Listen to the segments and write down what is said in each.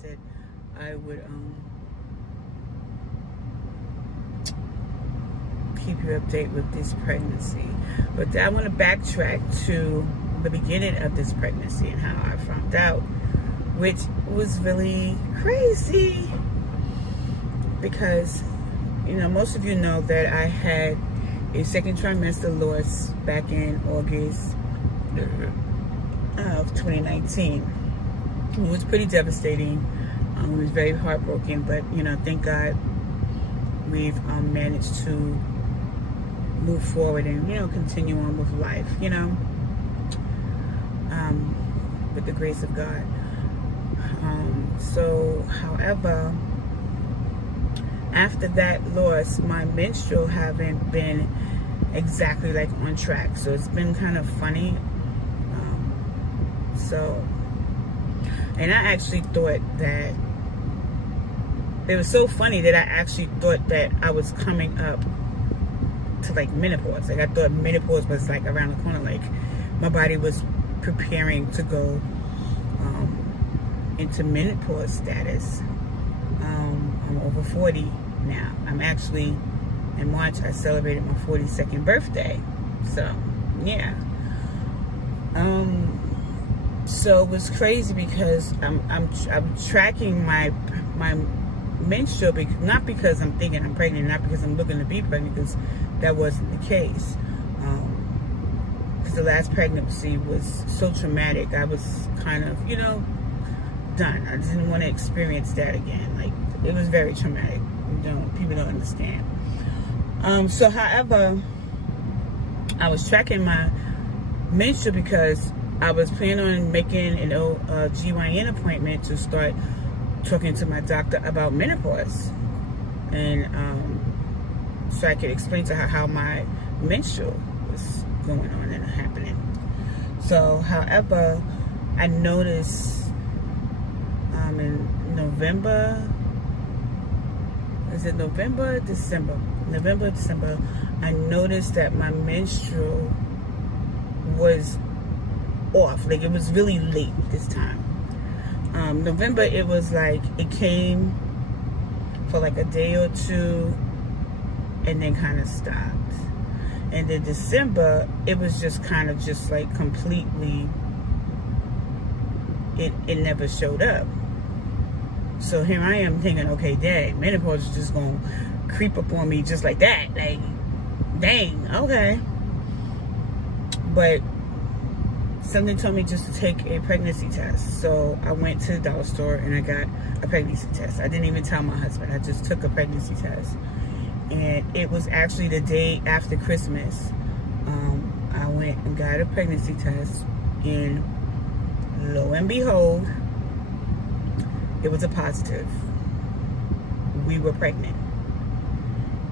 said I would keep you updated with this pregnancy. But I want to backtrack to the beginning of this pregnancy and how I found out, which was really crazy because, you know, most of you know that I had a second trimester loss back in August of 2019. It was pretty devastating. It was very heartbroken, but, you know, thank God we've managed to move forward and, you know, continue on with life, you know, with the grace of God. So, however, after that loss, my menstrual haven't been exactly like on track. So it's been kind of funny. And I actually thought that it was so funny that I actually thought that I was coming up to like menopause. Like I thought menopause was like around the corner. Like my body was preparing to go into menopause status. I'm over 40 now. I'm actually, in March, I celebrated my 42nd birthday. So, yeah. So it was crazy because I'm tracking my menstrual, not because I'm thinking I'm pregnant, not because I'm looking to be pregnant, because that wasn't the case. Because the last pregnancy was so traumatic. I was kind of, you know, done. I didn't want to experience that again. Like, it was very traumatic. People don't understand. So, however, I was tracking my menstrual because I was planning on making an GYN appointment to start talking to my doctor about menopause, and so I could explain to her how my menstrual was going on and happening. So, however, I noticed in November, December, I noticed that my menstrual was off. Like, it was really late this time. November, it was like it came for like a day or two and then kind of stopped. And then December, it was just kind of just like completely, it never showed up. So here I am thinking, okay, dang, menopause is just gonna creep up on me just like that. Like, dang, okay. But something told me just to take a pregnancy test. So I went to the dollar store and I got a pregnancy test. I didn't even tell my husband. I just took a pregnancy test. And it was actually the day after Christmas. I went and got a pregnancy test. And lo and behold, it was a positive. We were pregnant.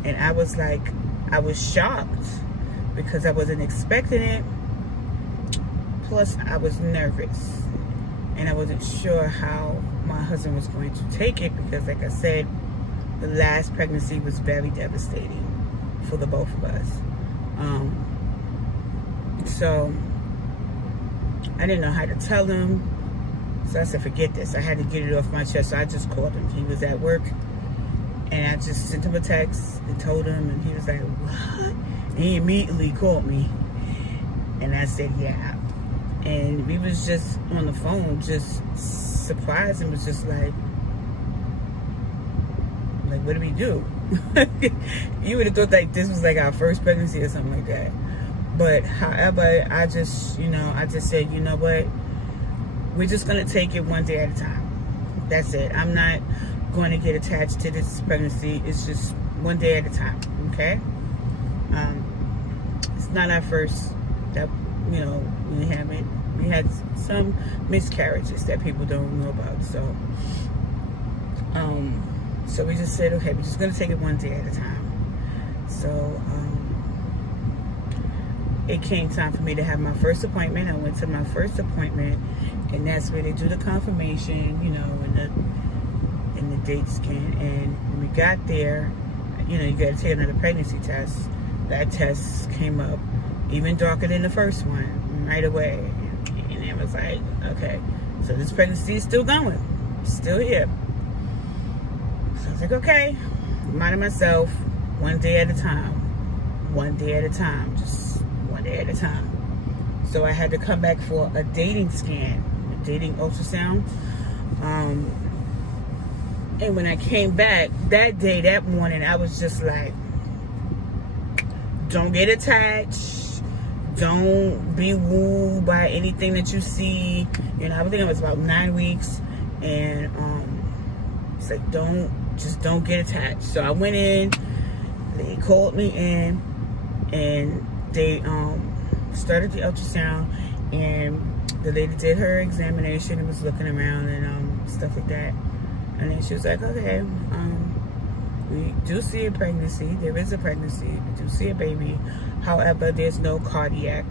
And I was like, I was shocked because I wasn't expecting it. Plus, I was nervous. And I wasn't sure how my husband was going to take it because, like I said, the last pregnancy was very devastating for the both of us. So, I didn't know how to tell him. So I said, forget this. I had to get it off my chest. So I just called him. He was at work. And I just sent him a text and told him. And he was like, what? And he immediately called me. And I said, yeah. And we was just on the phone, just surprised, and was just like, what do we do? You would have thought like this was like our first pregnancy or something like that. But however, I just said, you know what? We're just going to take it one day at a time. That's it. I'm not going to get attached to this pregnancy. It's just one day at a time, okay? It's not our first that, you know, we haven't. We had some miscarriages that people don't know about. So we just said, okay, we're just going to take it one day at a time. So it came time for me to have my first appointment. I went to my first appointment, and that's where they do the confirmation, you know, and the date scan. And when we got there, you know, you got to take another pregnancy test. That test came up even darker than the first one right away. And it was like, okay, so this pregnancy is still going. still here. So I was like, okay, reminding myself, one day at a time. One day at a time. Just one day at a time. So I had to come back for a dating scan, a dating ultrasound. And when I came back that day, that morning, I was just like, don't get attached. Don't be wooed by anything that you see. You know, I think it was about 9 weeks. And it's like, don't get attached. So I went in, they called me in, and they started the ultrasound, and the lady did her examination and was looking around and stuff like that. And then she was like, okay, we do see a pregnancy. There is a pregnancy. We do see a baby. However, there's no cardiac,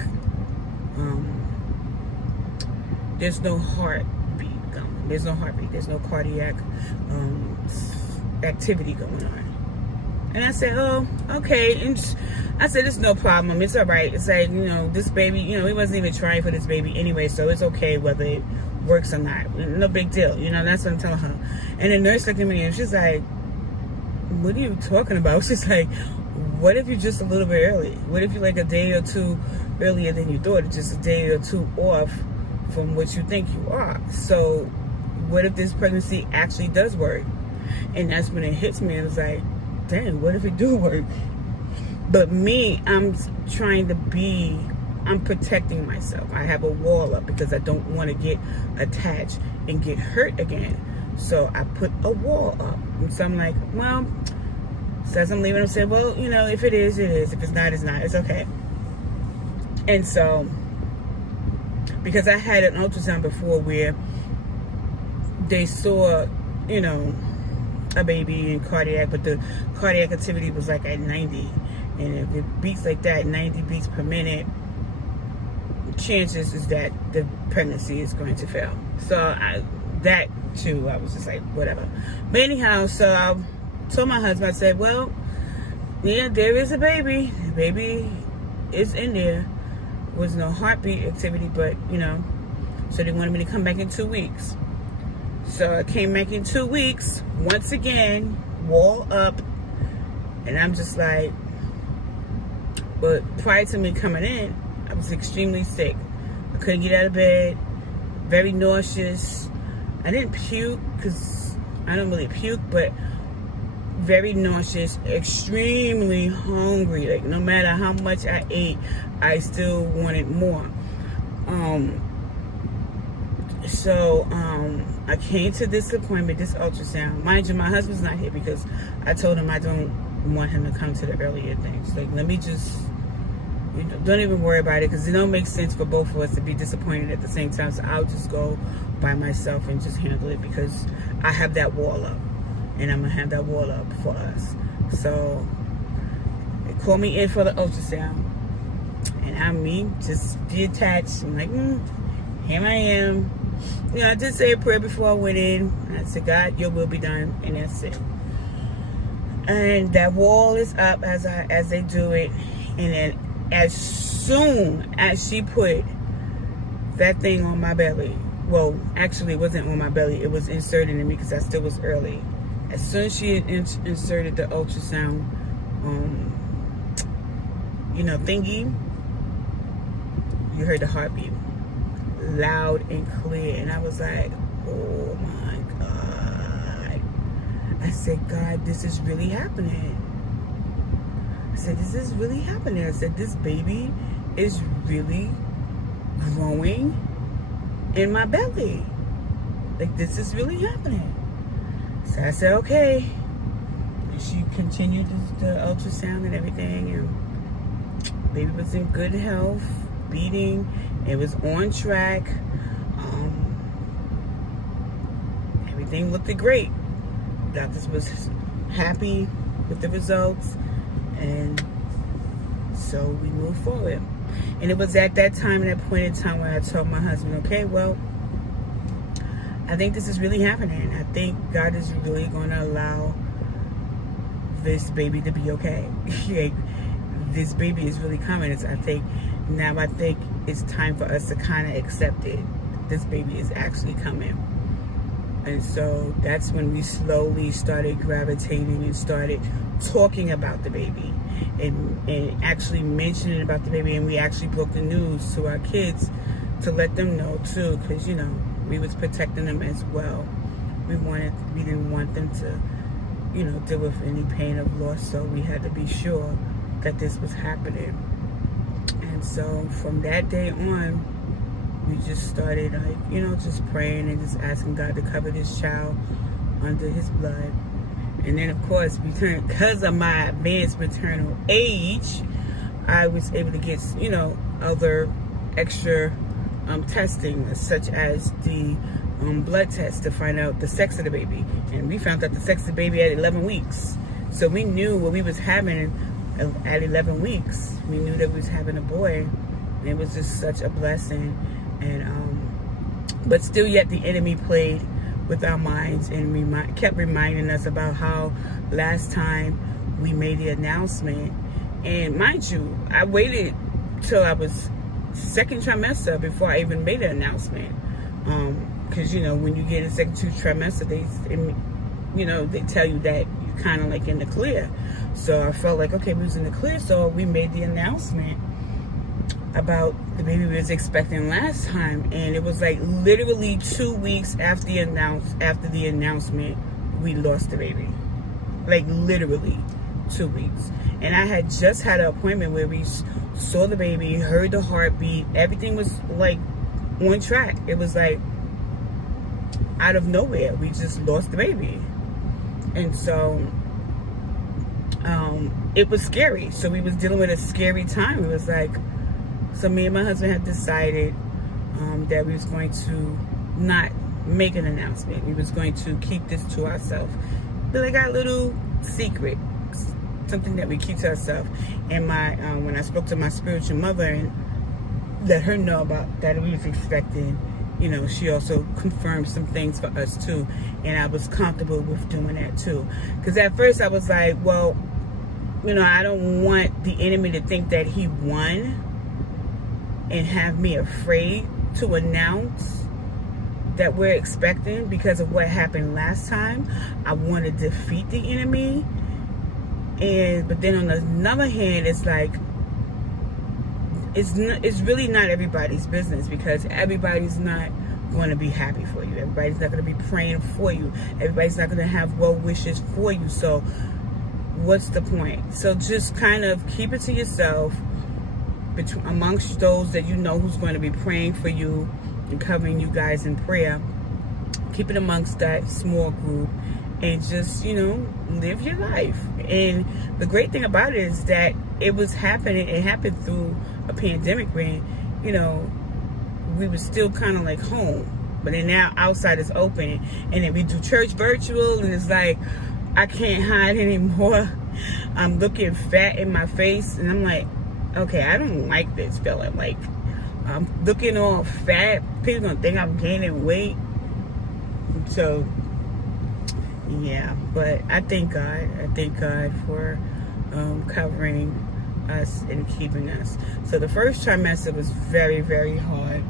there's no heartbeat going. There's no heartbeat. There's no cardiac activity going on. And I said, oh, okay. And I said, it's no problem. It's all right. It's like, you know, this baby, you know, he wasn't even trying for this baby anyway, so it's okay whether it works or not. No big deal. You know, that's what I'm telling her. And the nurse looked at me and she's like, what are you talking about? She's like, what if you're just a little bit early? What if you're like a day or two earlier than you thought? It's just a day or two off from what you think you are. So what if this pregnancy actually does work? And that's when it hits me. It was like, dang, what if it do work? But me, I'm protecting myself. I have a wall up because I don't want to get attached and get hurt again. So I put a wall up. And so I'm like, well, so as I'm leaving, I said, well, you know, if it is, it is. If it's not, it's not. It's okay. And so, because I had an ultrasound before where they saw, you know, a baby in cardiac, but the cardiac activity was like at 90. And if it beats like that, 90 beats per minute, chances is that the pregnancy is going to fail. So that too, I was just like, whatever. But anyhow, so I told my husband, I said, well, yeah, there is a baby. The baby is in there. There was no heartbeat activity, but, you know, so they wanted me to come back in 2 weeks. So I came back in 2 weeks, once again, wall up, and I'm just like, but prior to me coming in, I was extremely sick. I couldn't get out of bed, very nauseous. I didn't puke because I don't really puke, but very nauseous, extremely hungry. Like no matter how much I ate, I still wanted more. So I came to this appointment, this ultrasound. Mind you, my husband's not here because I told him I don't want him to come to the earlier things. Like, let me just, you know, don't even worry about it because it don't make sense for both of us to be disappointed at the same time. So I'll just go by myself and just handle it because I have that wall up. And I'm going to have that wall up for us. So they called me in for the ultrasound. And I mean, just detached. I'm like, here I am. You know, I did say a prayer before I went in. I said, God, your will be done. And that's it. And that wall is up as they do it. And then as soon as she put that thing on my belly, well, actually it wasn't on my belly. It was inserted in me because I still was early. As soon as she inserted the ultrasound, you know, thingy, you heard the heartbeat loud and clear. And I was like, oh my God. I said, God, this is really happening. I said, this is really happening. I said, this baby is really growing in my belly. Like, this is really happening. So I said, okay. And she continued the ultrasound and everything. And baby was in good health, beating. It was on track. Everything looked great. Doctors was happy with the results. And so we moved forward. And it was at that time, at that point in time, where I told my husband, okay, well, I think this is really happening. I think God is really going to allow this baby to be okay. This baby is really coming. I think it's time for us to kind of accept it. This baby is actually coming. And so that's when we slowly started gravitating and started talking about the baby and actually mentioning about the baby. And we actually broke the news to our kids to let them know too, because, you know, we was protecting them as well. We didn't want them to, you know, deal with any pain of loss. So we had to be sure that this was happening. And so from that day on, we just started, like, you know, just praying and just asking God to cover this child under his blood. And then, of course, because of my advanced maternal age, I was able to get, you know, other extra testing, such as the blood test to find out the sex of the baby. And we found out the sex of the baby at 11 weeks. So we knew what we was having at 11 weeks. We knew that we was having a boy. And it was just such a blessing. And but still yet the enemy played with our minds and kept reminding us about how last time we made the announcement. And mind you, I waited till I was second trimester before I even made an announcement, because, you know, when you get in second trimester, they tell you that you're kind of like in the clear. So I felt like, okay, we was in the clear, so we made the announcement about the baby we was expecting last time. And it was like literally 2 weeks after the announcement, we lost the baby. Like literally 2 weeks. And I had just had an appointment where we saw the baby, heard the heartbeat, everything was like on track. It was like out of nowhere, we just lost the baby. And so it was scary. So we was dealing with a scary time. It was like, so me and my husband had decided that we was going to not make an announcement. We was going to keep this to ourselves. But I got a little secret, something that we keep to ourselves. And when I spoke to my spiritual mother and let her know about that we was expecting, you know, she also confirmed some things for us too. And I was comfortable with doing that too. Because at first I was like, well, you know, I don't want the enemy to think that he won and have me afraid to announce that we're expecting because of what happened last time. I want to defeat the enemy. But then on another hand, it's like, it's really not everybody's business, because everybody's not going to be happy for you. Everybody's not going to be praying for you. Everybody's not going to have well wishes for you. So what's the point? So just kind of keep it to yourself, amongst those that you know who's going to be praying for you and covering you guys in prayer. Keep it amongst that small group and just, you know, live your life. And the great thing about it is that it was happening. It happened through a pandemic when, you know, we were still kind of like home. But then now outside is open. And then we do church virtual. And it's like, I can't hide anymore. I'm looking fat in my face. And I'm like, okay, I don't like this feeling. Like, I'm looking all fat. People gonna think I'm gaining weight. So, yeah. But I thank God. I thank God for covering us and keeping us. So the first trimester was very, very hard.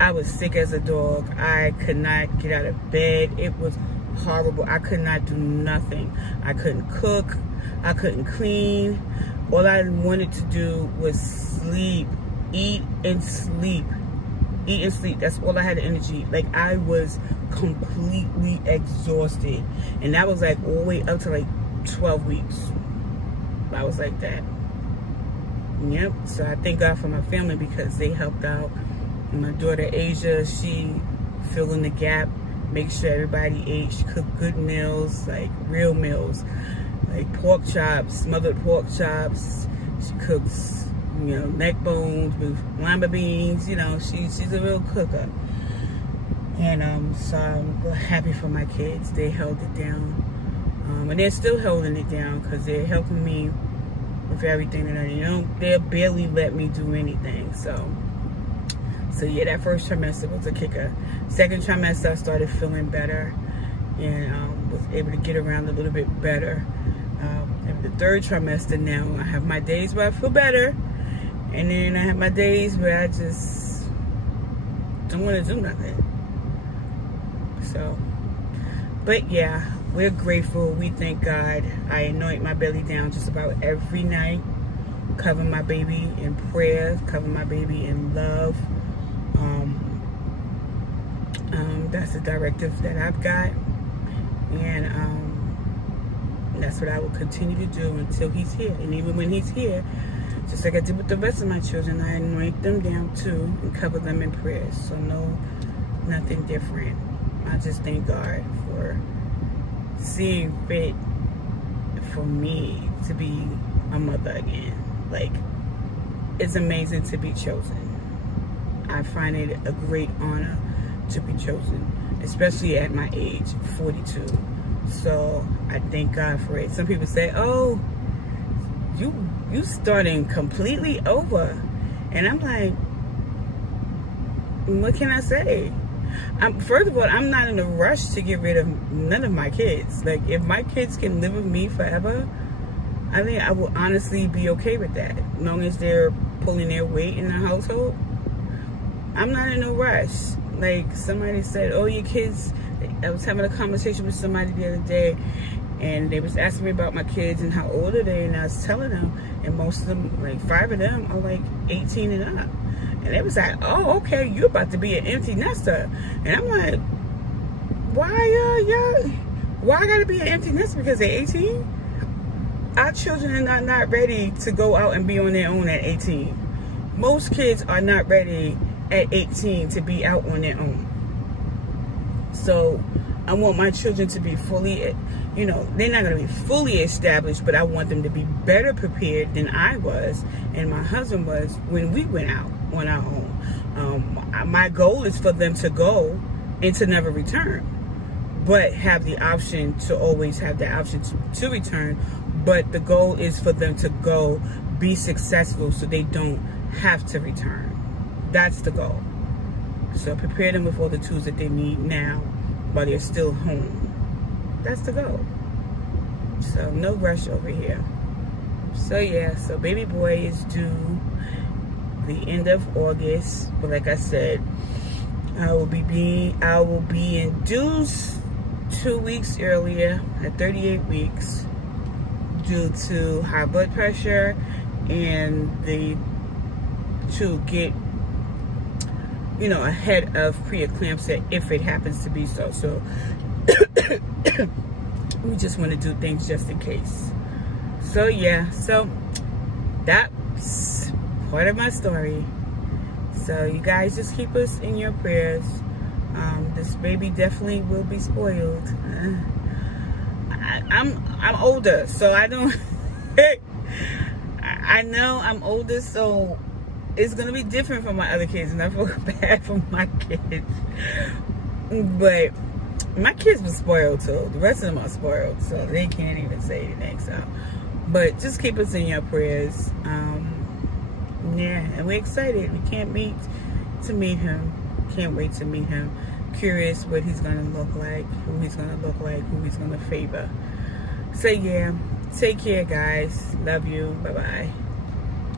I was sick as a dog. I could not get out of bed. It was horrible. I could not do nothing. I couldn't cook. I couldn't clean. All I wanted to do was sleep, eat and sleep. Eat and sleep. That's all I had the energy. Like, I was completely exhausted. And that was like all the way up to like 12 weeks. I was like that. Yep. So I thank God for my family because they helped out. And my daughter Asia, she filled in the gap, make sure everybody ate. She cooked good meals, like real meals. Like pork chops, smothered pork chops. She cooks, you know, neck bones with lima beans. You know, she's a real cooker. And so I'm happy for my kids. They held it down. And they're still holding it down because they're helping me with everything that I do. You know, they'll barely let me do anything. So yeah, that first trimester was a kicker. Second trimester, I started feeling better and was able to get around a little bit better. And the third trimester now, I have my days where I feel better, and then I have my days where I just don't want to do nothing. So, but yeah, we're grateful. We thank God. I anoint my belly down just about every night. Cover my baby in prayer. Cover my baby in love. That's the directive that I've got. And that's what I will continue to do until he's here. And even when he's here, just like I did with the rest of my children, I anoint them down too and cover them in prayer. So nothing different. I just thank God for seeing fit for me to be a mother again. Like, it's amazing to be chosen. I find it a great honor to be chosen, especially at my age, 42. So I thank God for it. Some people say, oh, you starting completely over. And I'm like, what can I say? First of all, I'm not in a rush to get rid of none of my kids. Like, if my kids can live with me forever, I think I will honestly be okay with that. As long as they're pulling their weight in the household, I'm not in a rush. Like, somebody said, oh, your kids, I was having a conversation with somebody the other day, and they was asking me about my kids and how old are they, and I was telling them, and most of them, like 5 of them, are like 18 and up. And they was like, oh, okay, you're about to be an empty nester. And I'm like, why I gotta be an empty nester because they're 18? Our children are not ready to go out and be on their own at 18. Most kids are not ready at 18 to be out on their own. So I want my children to be fully, they're not going to be fully established, but I want them to be better prepared than I was and my husband was when we went out on our own. My goal is for them to go and to never return, but have the option to always have the option to return. But the goal is for them to go, be successful so they don't have to return. That's the goal. So prepare them with all the tools that they need now while they're still home. That's the goal. So no rush over here. So yeah, so baby boy is due the end of August. But like I said, I will be induced 2 weeks earlier at 38 weeks due to high blood pressure and to get ahead of preeclampsia if it happens to be so. So we just want to do things just in case. So yeah, so that's part of my story. So you guys just keep us in your prayers. This baby definitely will be spoiled. I'm older, so I don't I know I'm older, so it's gonna be different from my other kids, and I feel bad for my kids. But my kids were spoiled too. The rest of them are spoiled, so they can't even say anything. So, but just keep us in your prayers. Yeah, and we're excited. We can't wait to meet him. Can't wait to meet him. Curious what he's gonna look like, who he's gonna favor. So yeah, take care, guys. Love you. Bye bye.